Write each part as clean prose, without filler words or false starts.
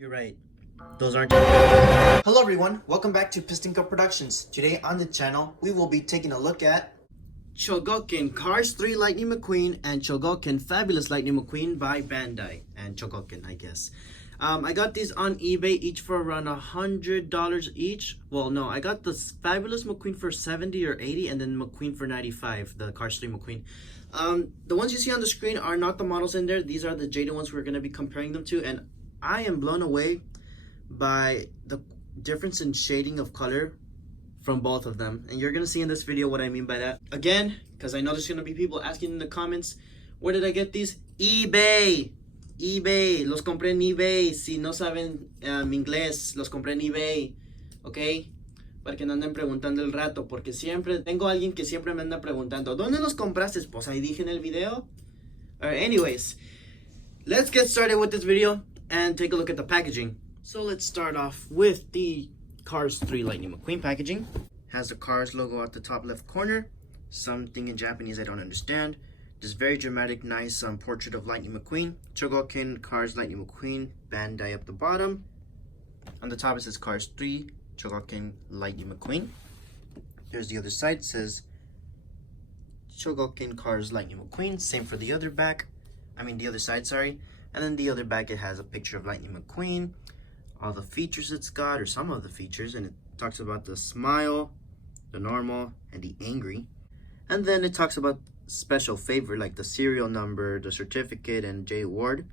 You're right. Those aren't. Hello everyone, welcome back to Piston Cup Productions. Today on the channel, we will be taking a look at Chogokin Cars 3 Lightning McQueen and Chogokin Fabulous Lightning McQueen by Bandai. And Chogokin, I guess. I got these on eBay, each for around $100 each. Well, no, I got the Fabulous McQueen for 70 or 80 and then McQueen for 95, the Cars 3 McQueen. The ones you see on the screen are not the models in there. These are the jaded ones we're going to be comparing them to. And I am blown away by the difference in shading of color from both of them, and you're gonna see in this video what I mean by that. Again, because I know there's gonna be people asking in the comments, where did I get these? eBay. Los compré en eBay. Si no saben inglés, los compré en eBay. Ok, para que no anden preguntando el rato, porque siempre tengo alguien que siempre me anda preguntando, ¿dónde los compraste? Pues ahí dije en el video. Alright, anyways, let's get started with this video and take a look at the packaging. So let's start off with the Cars 3 Lightning McQueen packaging. Has the Cars logo at the top left corner. Something in Japanese I don't understand. This very dramatic, nice portrait of Lightning McQueen. Chogokin Cars Lightning McQueen, Bandai up the bottom. On the top it says Cars 3, Chogokin Lightning McQueen. There's the other side, it says Chogokin Cars Lightning McQueen. Same for the other back. The other side, sorry. And then the other back, it has a picture of Lightning McQueen, all the features it's got, or some of the features, and it talks about the smile, the normal, and the angry. And then it talks about special favor, like the serial number, the certificate, and J award.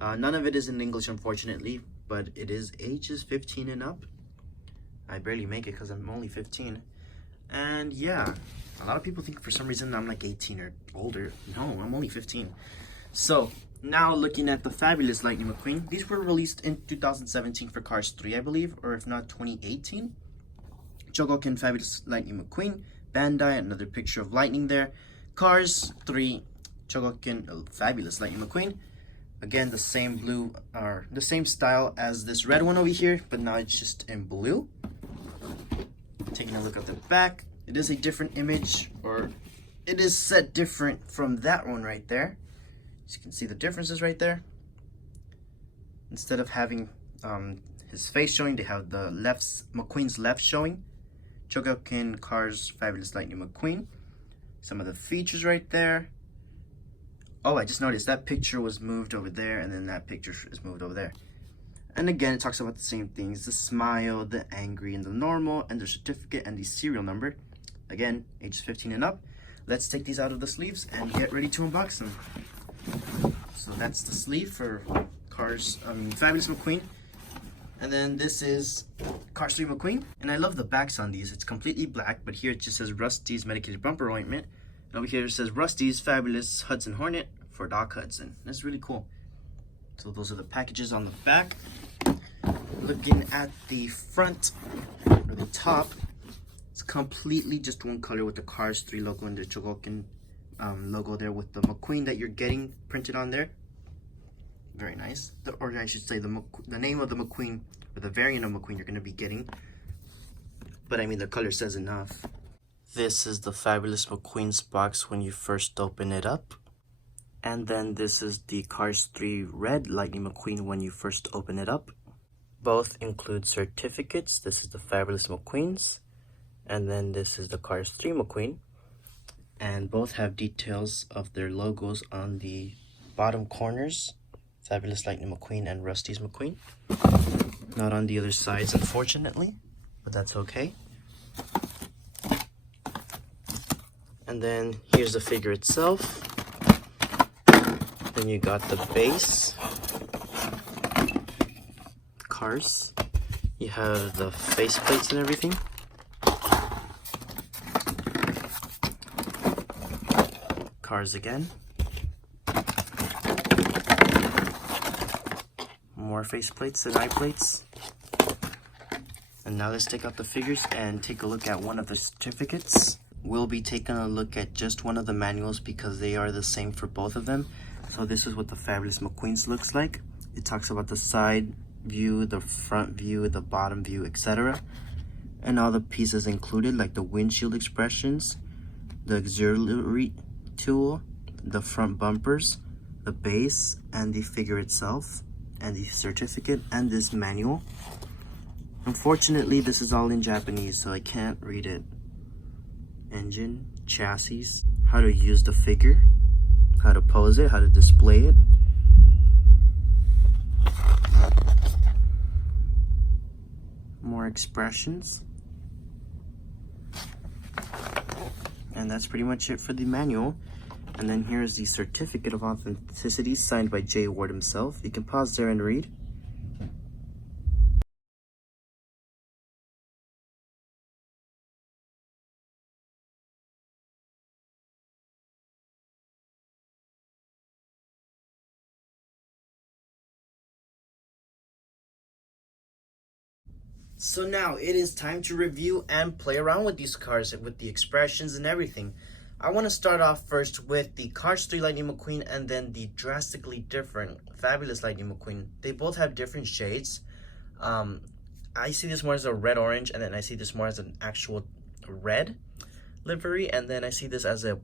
None of it is in English, unfortunately, but it is ages 15 and up. I barely make it because I'm only 15. And yeah, a lot of people think for some reason I'm like 18 or older. No, I'm only 15. So now looking at the Fabulous Lightning McQueen, these were released in 2017 for Cars 3, I believe, or if not 2018. Chogokin Fabulous Lightning McQueen, Bandai, another picture of lightning there. Cars 3, Chogokin Fabulous Lightning McQueen. Again, the same blue, or the same style as this red one over here, but now it's just in blue. Taking a look at the back, it is a different image, or it is set different from that one right there. As you can see the differences right there. Instead of having his face showing, they have the McQueen's left showing. Chogokin Cars Fabulous Lightning McQueen. Some of the features right there. Oh, I just noticed that picture was moved over there, and then that picture is moved over there. And again, it talks about the same things: the smile, the angry, and the normal, and the certificate and the serial number. Again, ages 15 and up. Let's take these out of the sleeves and get ready to unbox them. So that's the sleeve for Fabulous McQueen. And then this is Cars 3 McQueen. And I love the backs on these. It's completely black, but here it just says Rusty's Medicated Bumper Ointment. And over here it says Rusty's Fabulous Hudson Hornet for Doc Hudson. That's really cool. So those are the packages on the back. Looking at the front, or the top, it's completely just one color with the Cars 3 logo and the Chogokin logo there with the McQueen that you're getting printed on there. Very nice. Or I should say the name of the McQueen, or the variant of McQueen you're going to be getting. But the color says enough. This is the Fabulous McQueen's box when you first open it up. And then this is the Cars 3 Red Lightning McQueen when you first open it up. Both include certificates. This is the Fabulous McQueen's. And then this is the Cars 3 McQueen. And both have details of their logos on the bottom corners. Fabulous Lightning McQueen and Rusty's McQueen. Not on the other sides, unfortunately, but that's okay. And then here's the figure itself. Then you got the base. Cars. You have the faceplates and everything. Cars again. More faceplates and eye plates. And now let's take out the figures and take a look at one of the certificates. We'll be taking a look at just one of the manuals because they are the same for both of them. So this is what the Fabulous McQueen's looks like. It talks about the side view, the front view, the bottom view, etc. And all the pieces included, like the windshield expressions, the auxiliary tool, the front bumpers, the base, and the figure itself. and the certificate and this manual. Unfortunately, this is all in Japanese, so I can't read it. Engine, chassis, how to use the figure, how to pose it, how to display it. More expressions. And that's pretty much it for the manual. And then here's the certificate of authenticity signed by Jay Ward himself. You can pause there and read. So now it is time to review and play around with these cars, with the expressions and everything. I want to start off first with the Cars 3 Lightning McQueen and then the drastically different Fabulous Lightning McQueen. They both have different shades. I see this more as a red-orange, and then I see this more as an actual red livery, and then I see this as a,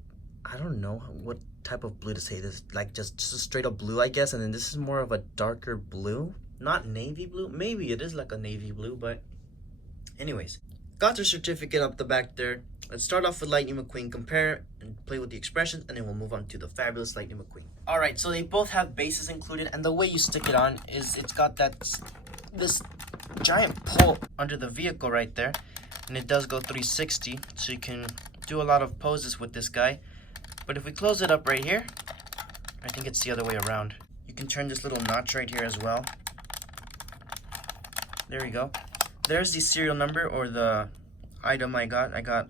I don't know what type of blue to say this, like just a straight up blue, I guess, and then this is more of a darker blue. Not navy blue. Maybe it is like a navy blue, but anyways. Got their certificate up the back there. Let's start off with Lightning McQueen, compare and play with the expressions, and then we'll move on to the Fabulous Lightning McQueen. Alright, so they both have bases included, and the way you stick it on is it's got this giant pull under the vehicle right there, and it does go 360, so you can do a lot of poses with this guy. But if we close it up right here, I think it's the other way around. You can turn this little notch right here as well. There we go. There's the serial number, or the item I got. I got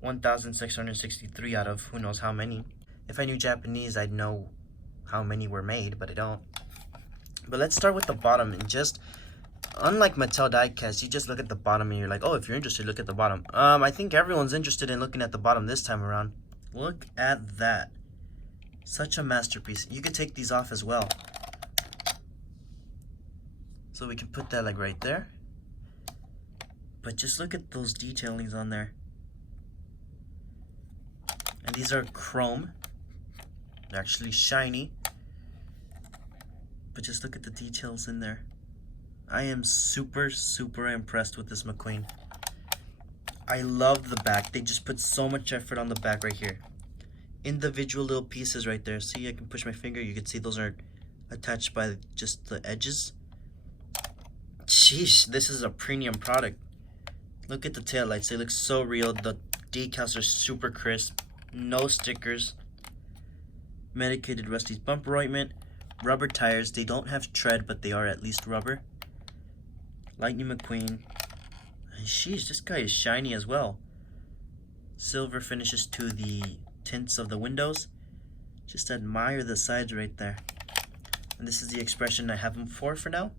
1,663 out of who knows how many. If I knew Japanese, I'd know how many were made, but I don't. But let's start with the bottom, and just, unlike Mattel Diecast, you just look at the bottom and you're like, oh, if you're interested, look at the bottom. I think everyone's interested in looking at the bottom this time around. Look at that. Such a masterpiece. You could take these off as well. So we can put that like right there. But just look at those detailings on there. And these are chrome. They're actually shiny. But just look at the details in there. I am super, super impressed with this McQueen. I love the back. They just put so much effort on the back right here. Individual little pieces right there. See, I can push my finger. You can see those are attached by just the edges. Sheesh, this is a premium product. Look at the taillights. They look so real. The decals are super crisp. No stickers. Medicated Rusty's bumper ointment. Rubber tires. They don't have tread, but they are at least rubber. Lightning McQueen. And sheesh, this guy is shiny as well. Silver finishes to the tints of the windows. Just admire the sides right there. And this is the expression I have him for now.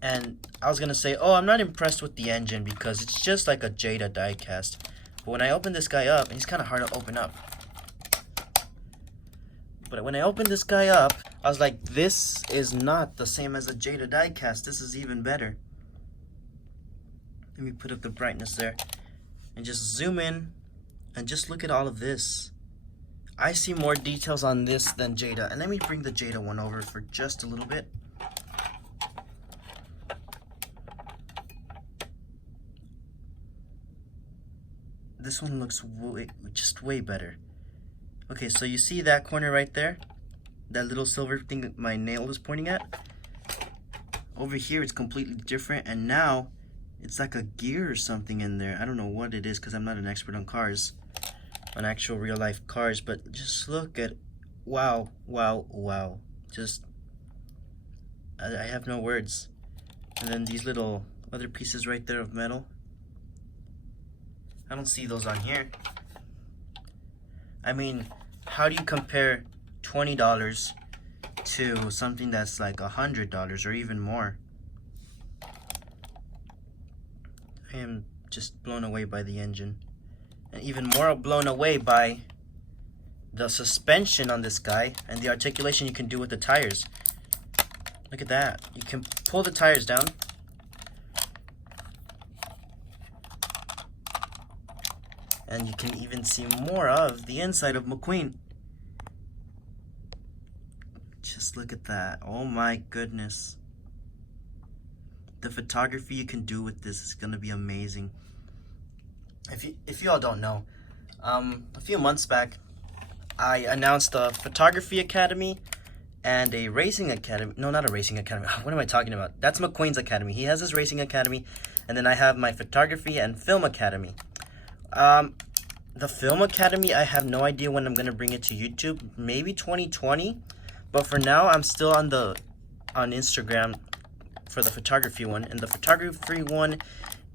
And I was going to say, oh, I'm not impressed with the engine because it's just like a Jada diecast. But when I open this guy up, and he's kind of hard to open up. But when I opened this guy up, I was like, this is not the same as a Jada diecast. This is even better. Let me put up the brightness there. And just zoom in. And just look at all of this. I see more details on this than Jada. And let me bring the Jada one over for just a little bit. This one looks just way better. Okay, so you see that corner right there? That little silver thing that my nail is pointing at? Over here, it's completely different. And now, it's like a gear or something in there. I don't know what it is because I'm not an expert on cars. On actual real life cars. But just look at, wow, wow, wow. Just, I have no words. And then these little other pieces right there of metal. I don't see those on here. I mean, how do you compare $20 to something that's like $100 or even more? I am just blown away by the engine. And even more blown away by the suspension on this guy and the articulation you can do with the tires. Look at that. You can pull the tires down. And you can even see more of the inside of McQueen. Just look at that. Oh my goodness. The photography you can do with this is gonna be amazing. If you all don't know, a few months back, I announced a photography academy and a racing academy. No, not a racing academy. What am I talking about? That's McQueen's academy. He has his racing academy, and then I have my photography and film academy. The film academy, I have no idea when I'm gonna bring it to YouTube. Maybe 2020, but for now, I'm still on Instagram for the photography one, and the photography one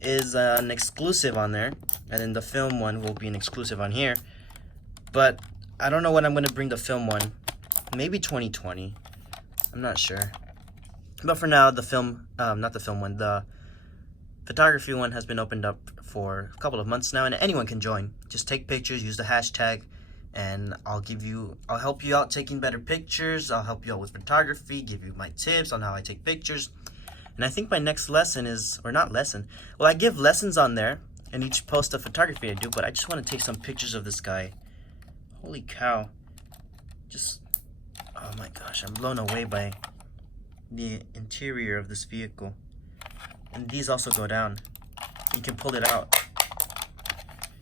is an exclusive on there, and then the film one will be an exclusive on here. But I don't know when I'm gonna bring the film one. Maybe 2020. I'm not sure. But for now, the film, not the film one, the photography one has been opened up for a couple of months now, and anyone can join. Just take pictures, use the hashtag, and I'll help you out taking better pictures. I'll help you out with photography, give you my tips on how I take pictures. And I think my next lesson is, or not lesson, well, I give lessons on there in each post of photography I do, but I just want to take some pictures of this guy. Holy cow. Just, oh my gosh, I'm blown away by the interior of this vehicle. And these also go down. You can pull it out.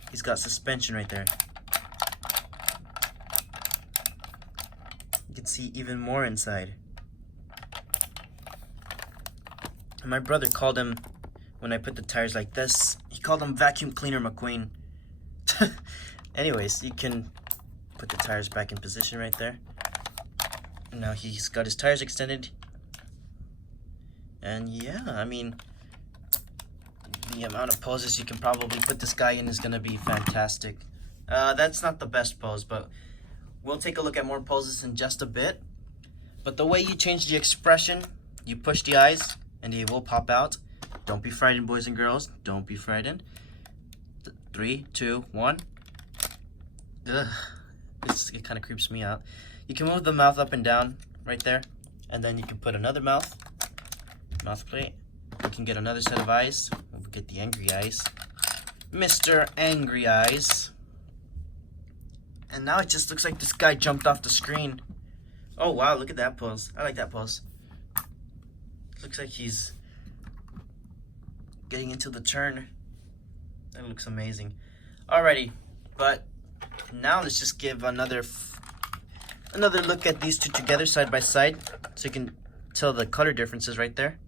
He's got suspension right there. You can see even more inside. And my brother called him, when I put the tires like this, he called him Vacuum Cleaner McQueen. Anyways, you can put the tires back in position right there. And now he's got his tires extended. And yeah, I mean, the amount of poses you can probably put this guy in is going to be fantastic. That's not the best pose, but we'll take a look at more poses in just a bit. But the way you change the expression, you push the eyes and they will pop out. Don't be frightened, boys and girls. Don't be frightened. 3, 2, 1. Ugh. It kind of creeps me out. You can move the mouth up and down right there, and then you can put another mouth plate. You can get another set of eyes. We'll get the angry eyes, Mr. Angry Eyes. And now it just looks like this guy jumped off the screen. Oh wow, look at that pose. I like that pose. Looks like he's getting into the turn. That looks amazing. Alrighty, but now let's just give another look at these two together side by side, so you can tell the color differences right there.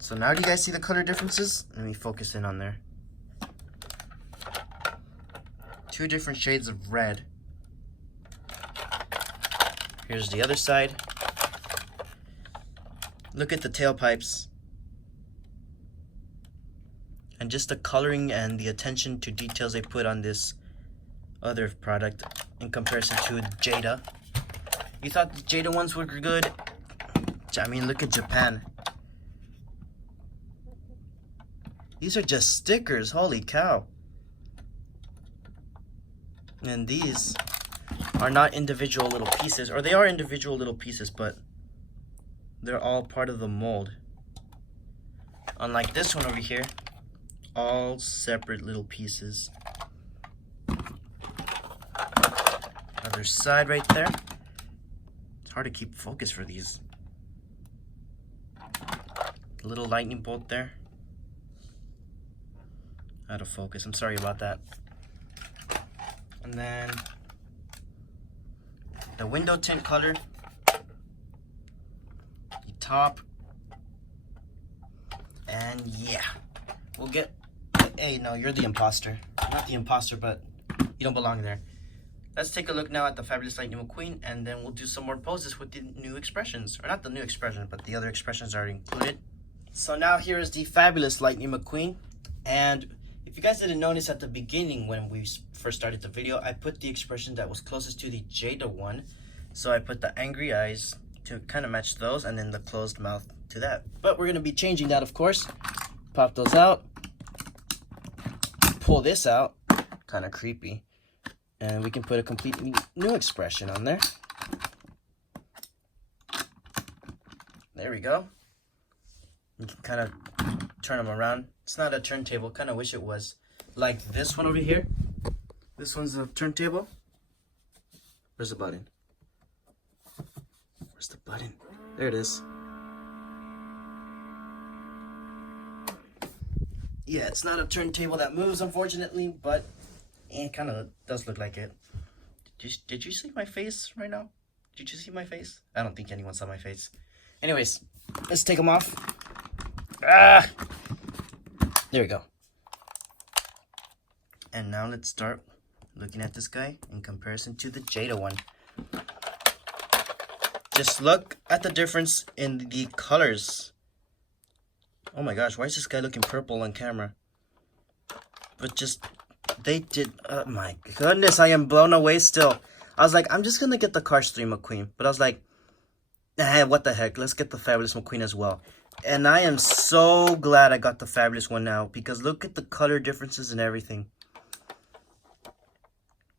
So now do you guys see the color differences? Let me focus in on there. 2 different shades of red. Here's the other side. Look at the tailpipes. And just the coloring and the attention to details they put on this other product in comparison to Jada. You thought the Jada ones were good? I mean, look at Japan. These are just stickers, holy cow. And these are not individual little pieces, or they are individual little pieces, but they're all part of the mold. Unlike this one over here, all separate little pieces. Other side right there. It's hard to keep focus for these. Little lightning bolt there. Out of focus, I'm sorry about that. And then the window tint color, the top, and yeah, we'll get, hey, no, you're the imposter. Not the imposter, but you don't belong there. Let's take a look now at the fabulous Lightning McQueen, and then we'll do some more poses with the new expressions. Or not the new expression, but the other expressions are included. So now here is the fabulous Lightning McQueen, and if you guys didn't notice at the beginning when we first started the video, I put the expression that was closest to the Jada one. So I put the angry eyes to kind of match those, and then the closed mouth to that. But we're going to be changing that, of course. Pop those out. Pull this out. Kind of creepy. And we can put a completely new expression on there. There we go. You can kind of turn them around. It's not a turntable. Kind of wish it was. Like this one over here. This one's a turntable. Where's the button? Where's the button? There it is. Yeah, it's not a turntable that moves, unfortunately, but it kind of does look like it. Did you see my face right now? Did you see my face? I don't think anyone saw my face. Anyways, let's take them off. Ah! There we go. And now let's start looking at this guy in comparison to the Jada one. Just look at the difference in the colors. Oh my gosh, why is this guy looking purple on camera? But just, they did, oh my goodness, I am blown away still. I was like, I'm just gonna get the Cars 3 McQueen. But I was like, what the heck, let's get the Fabulous McQueen as well. And I am so glad I got the Fabulous one now, because look at the color differences and everything.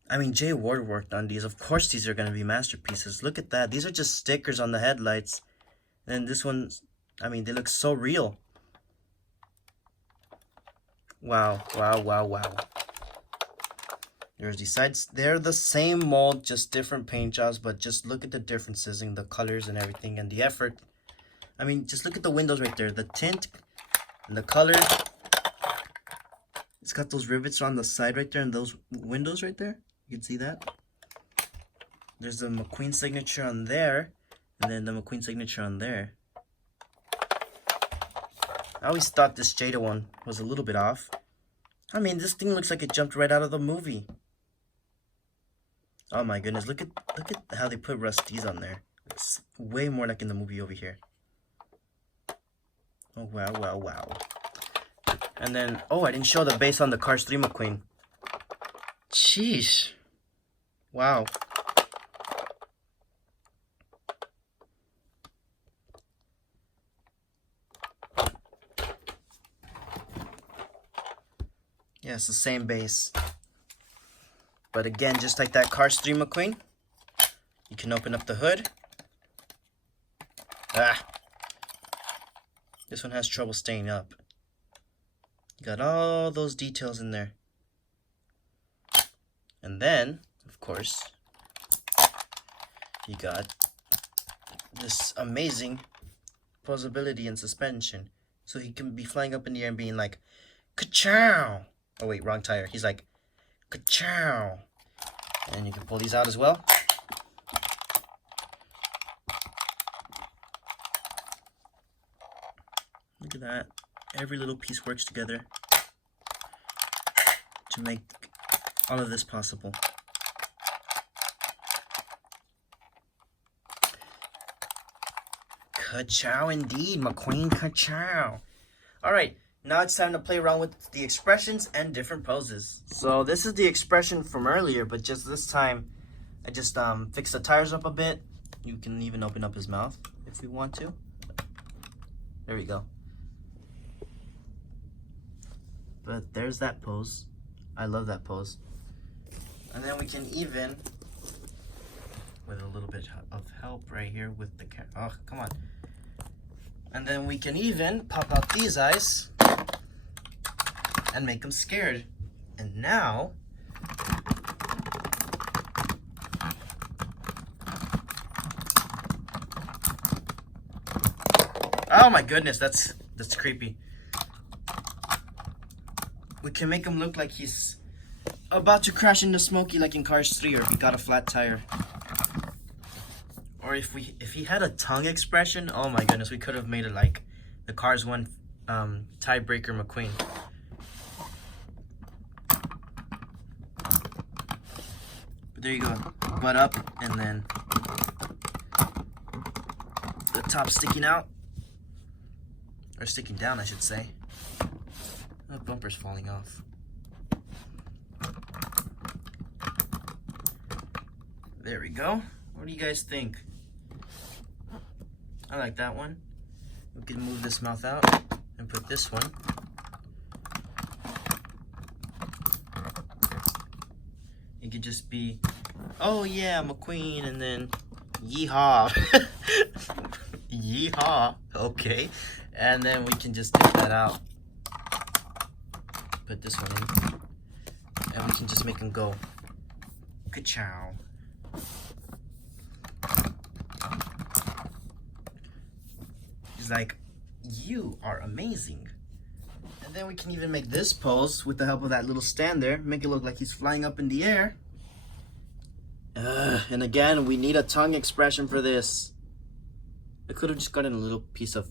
I mean, Jay Ward worked on these. Of course these are going to be masterpieces. Look at that. These are just stickers on the headlights. And this one, I mean, they look so real. Wow, wow, wow, wow. There's these sides. They're the same mold, just different paint jobs, but just look at the differences in the colors and everything and the effort. I mean, just look at the windows right there. The tint and the color. It's got those rivets on the side right there and those windows right there. You can see that. There's the McQueen signature on there, and then the McQueen signature on there. I always thought this Jada one was a little bit off. I mean, this thing looks like it jumped right out of the movie. Oh my goodness, look at how they put Rusty's on there. It's way more like in the movie over here. Oh wow, wow, wow. And then, oh, I didn't show the base on the Cars 3 McQueen. Sheesh. Wow. Yeah, it's the same base. But again, just like that Cars 3 McQueen, you can open up the hood. Ah. This one has trouble staying up. You got all those details in there. And then, of course, you got this amazing posability and suspension. So he can be flying up in the air and being like, ka-chow! Oh wait, wrong tire. He's like, ka-chow! And you can pull these out as well. Look at that. Every little piece works together to make all of this possible. Ka-chow indeed, McQueen, ka-chow. Alright, now it's time to play around with the expressions and different poses. So this is the expression from earlier, but just this time, I just fixed the tires up a bit. You can even open up his mouth if you want to. There we go. But there's that pose. I love that pose. And then we can even, with a little bit of help right here with the camera. Oh, come on. And then we can even pop out these eyes and make them scared. And now, oh my goodness, that's creepy. We can make him look like he's about to crash into Smokey like in Cars 3, or if he got a flat tire. Or if he had a tongue expression, oh my goodness, we could have made it like the Cars 1 tiebreaker McQueen. But there you go, butt up, and then the top sticking out, or sticking down, I should say. The bumper's falling off. There we go. What do you guys think? I like that one. We can move this mouth out and put this one. It could just be, oh yeah, McQueen, and then yeehaw. Yeehaw. Okay. And then we can just take that out. Put this one in. And we can just make him go, ka-chow. He's like, you are amazing. And then we can even make this pose with the help of that little stand there. Make it look like he's flying up in the air. And again, we need a tongue expression for this. I could have just gotten a little piece of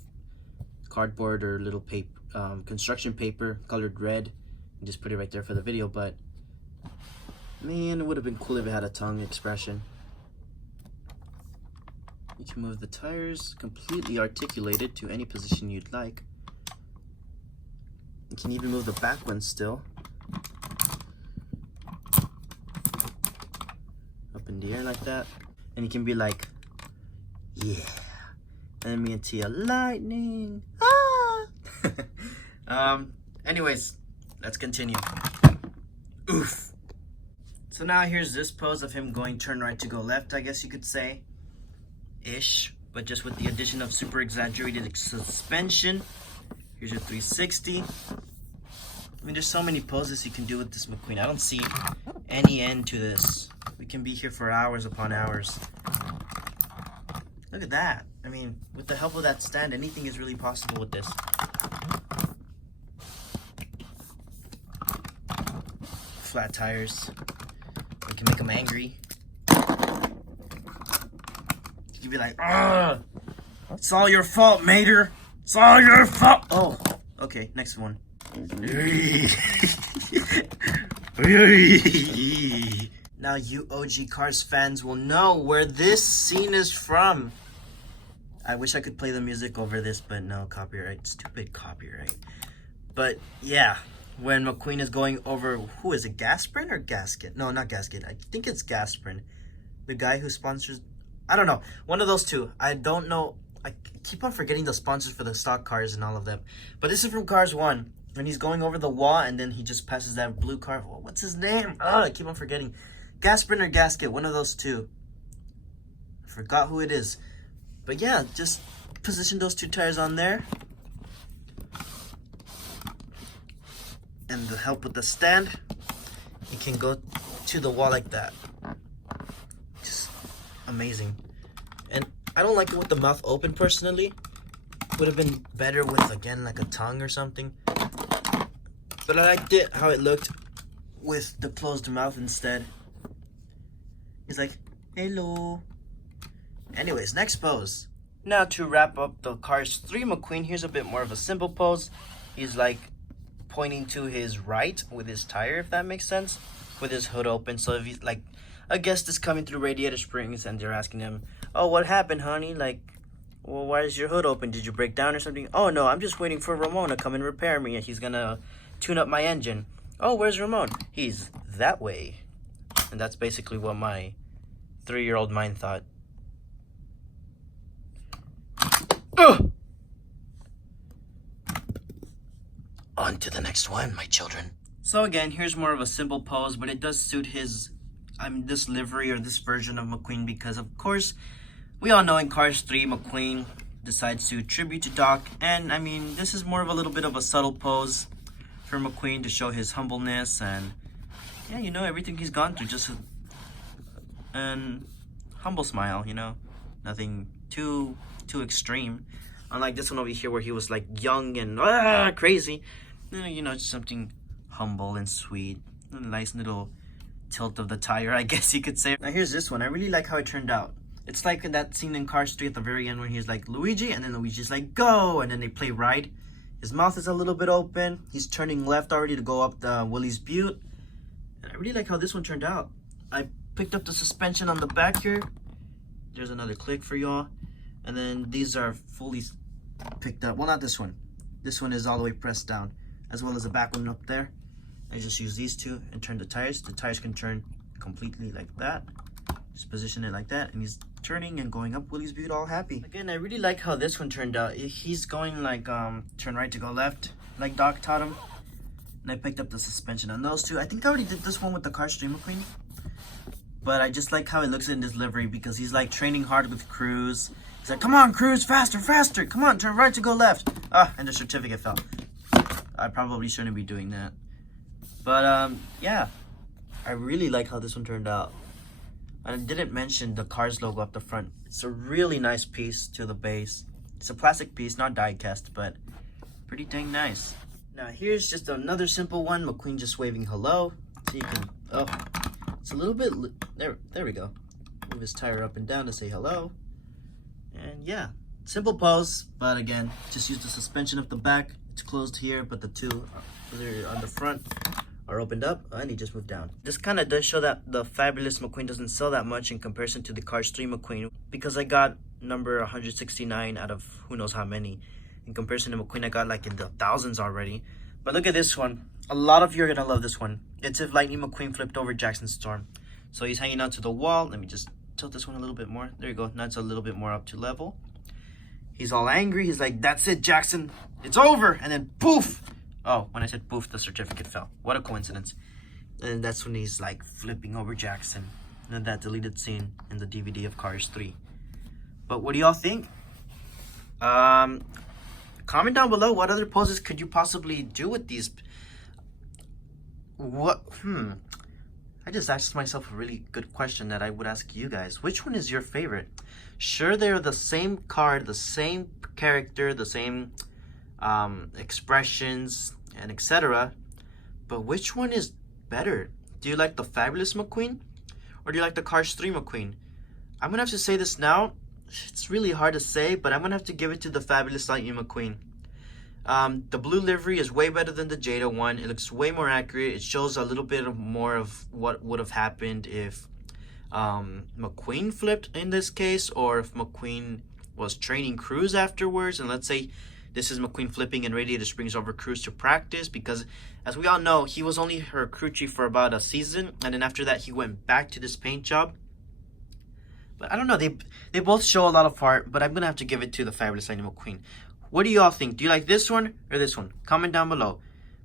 cardboard or little paper, construction paper colored red, and just put it right there for the video, but man, it would have been cool if it had a tongue expression. You can move the tires completely articulated to any position you'd like. You can even move the back one still. Up in the air like that. And you can be like, yeah. And me and Tia, lightning. Ah! Anyways, let's continue. Oof. So now here's this pose of him going turn right to go left, I guess you could say. Ish. But just with the addition of super exaggerated suspension. Here's your 360. I mean, there's so many poses you can do with this McQueen. I don't see any end to this. We can be here for hours upon hours. Look at that. I mean, with the help of that stand, anything is really possible with this. Flat tires. We can make them angry. You can be like, ah, it's all your fault, Mater. It's all your fault. Oh, okay, next one. Now you OG Cars fans will know where this scene is from. I wish I could play the music over this, but no, copyright. Stupid copyright. But yeah, when McQueen is going over, who is it, Gasprin or Gasket? No, not Gasket. I think it's Gasprin. The guy who sponsors, I don't know. One of those two. I don't know. I keep on forgetting the sponsors for the stock cars and all of them. But this is from Cars 1. And he's going over the wall, and then he just passes that blue car. What's his name? Oh, I keep on forgetting. Gasprin or Gasket, one of those two. I forgot who it is. But yeah, just position those two tires on there. And the help with the stand, you can go to the wall like that. Just amazing. And I don't like it with the mouth open personally. Would have been better with, again, like a tongue or something. But I liked it how it looked with the closed mouth instead. He's like, hello. Anyways, next pose. Now to wrap up the Cars 3 McQueen, here's a bit more of a simple pose. He's like pointing to his right with his tire, if that makes sense, with his hood open. So if he's like, a guest is coming through Radiator Springs and they're asking him, oh, what happened, honey? Like, well, why is your hood open? Did you break down or something? Oh, no, I'm just waiting for Ramon to come and repair me. He's gonna tune up my engine. Oh, where's Ramon? He's that way. And that's basically what my 3-year-old mind thought. Ugh! On to the next one, my children. So again, here's more of a simple pose, but it does suit his, this livery or this version of McQueen, because of course, we all know in Cars 3, McQueen decides to tribute to Doc, and I mean, this is more of a little bit of a subtle pose for McQueen to show his humbleness and, yeah, you know, everything he's gone through, just an humble smile, you know, nothing too extreme. Unlike this one over here where he was like young and crazy, you know, just something humble and sweet, a nice little tilt of the tire, I guess you could say. Now here's this one. I really like how it turned out. It's like that scene in Cars 3 at the very end when he's like, Luigi, and then Luigi's like, go, and then they play ride. His mouth is a little bit open. He's turning left already to go up the Willys Butte. And I really like how this one turned out. I picked up the suspension on the back here. There's another click for y'all. And then these are fully picked up. Well, not this one. This one is all the way pressed down, as well as the back one up there. I just use these two and turn the tires. The tires can turn completely like that. Just position it like that, and he's turning and going up Willys Butte all happy. Again, I really like how this one turned out. He's going like turn right to go left, like Doc taught him. And I picked up the suspension on those two. I think I already did this one with the Cars 3 McQueen. But I just like how it looks in this livery, because he's like training hard with Cruz. He's like, come on, Cruz, faster, faster. Come on, turn right to go left. And the certificate fell. I probably shouldn't be doing that. But, yeah. I really like how this one turned out. I didn't mention the Cars logo up the front. It's a really nice piece to the base. It's a plastic piece, not die-cast, but pretty dang nice. Now here's just another simple one. McQueen just waving hello. So you can, oh, it's a little bit, there we go. Move his tire up and down to say hello. And yeah, simple pose, but again, just use the suspension of the back. It's closed here, but the two on the front are opened up, and he just moved down. This kind of does show that the Fabulous McQueen doesn't sell that much in comparison to the Cars 3 McQueen, because I got number 169 out of who knows how many. In comparison to McQueen, I got like in the thousands already. But look at this one. A lot of you are gonna love this one. It's if Lightning McQueen flipped over Jackson Storm. So he's hanging onto the wall. Let me just tilt this one a little bit more. There you go. Now it's a little bit more up to level. He's all angry. He's like, "That's it, Jackson. It's over." And then poof. Oh, when I said poof, the certificate fell. What a coincidence. And that's when he's like flipping over Jackson. And then that deleted scene in the DVD of Cars 3. But what do y'all think? Comment down below, what other poses could you possibly do with these? I just asked myself a really good question that I would ask you guys. Which one is your favorite? Sure, they're the same card, the same character, the same expressions, and etc. But which one is better? Do you like the Fabulous McQueen? Or do you like the Cars 3 McQueen? I'm going to have to say this now. It's really hard to say, but I'm going to have to give it to the Fabulous Lightning McQueen. The blue livery is way better than the Jada one. It looks way more accurate. It shows a little bit more of what would have happened if McQueen flipped in this case, or if McQueen was training Cruz afterwards. And let's say this is McQueen flipping and Radiator Springs over Cruz to practice, because as we all know, he was only her crew chief for about a season, and then after that he went back to this paint job. But I don't know, they both show a lot of heart, but I'm gonna have to give it to the Fabulous Lightning McQueen. What do y'all think? Do you like this one or this one? Comment down below.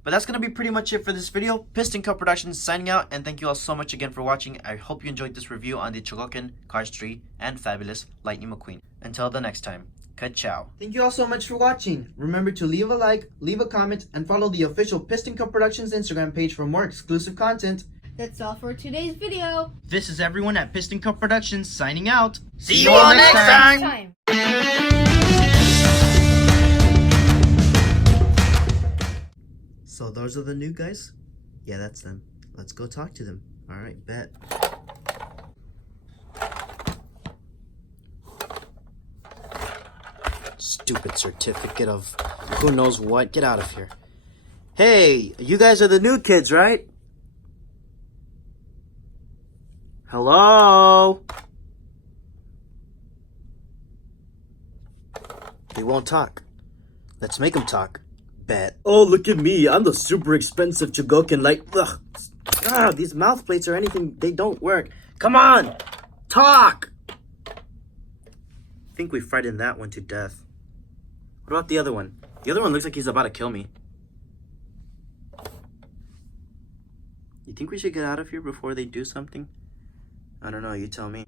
But that's gonna be pretty much it for this video. Piston Cup Productions signing out, and thank you all so much again for watching. I hope you enjoyed this review on the Chogokin, Cars 3, and Fabulous Lightning McQueen. Until the next time, ka-chow. Thank you all so much for watching. Remember to leave a like, leave a comment, and follow the official Piston Cup Productions Instagram page for more exclusive content. That's all for today's video. This is everyone at Piston Cup Productions signing out. See you all next time. So those are the new guys? Yeah, that's them. Let's go talk to them. Alright, bet. Stupid certificate of who knows what. Get out of here. Hey, you guys are the new kids, right? Hello? They won't talk. Let's make them talk. Bet. Oh, look at me. I'm the super expensive Chogokin. Like, ugh. These mouth plates or anything, they don't work. Come on! Talk! I think we frightened that one to death. What about the other one? The other one looks like he's about to kill me. You think we should get out of here before they do something? I don't know, you tell me.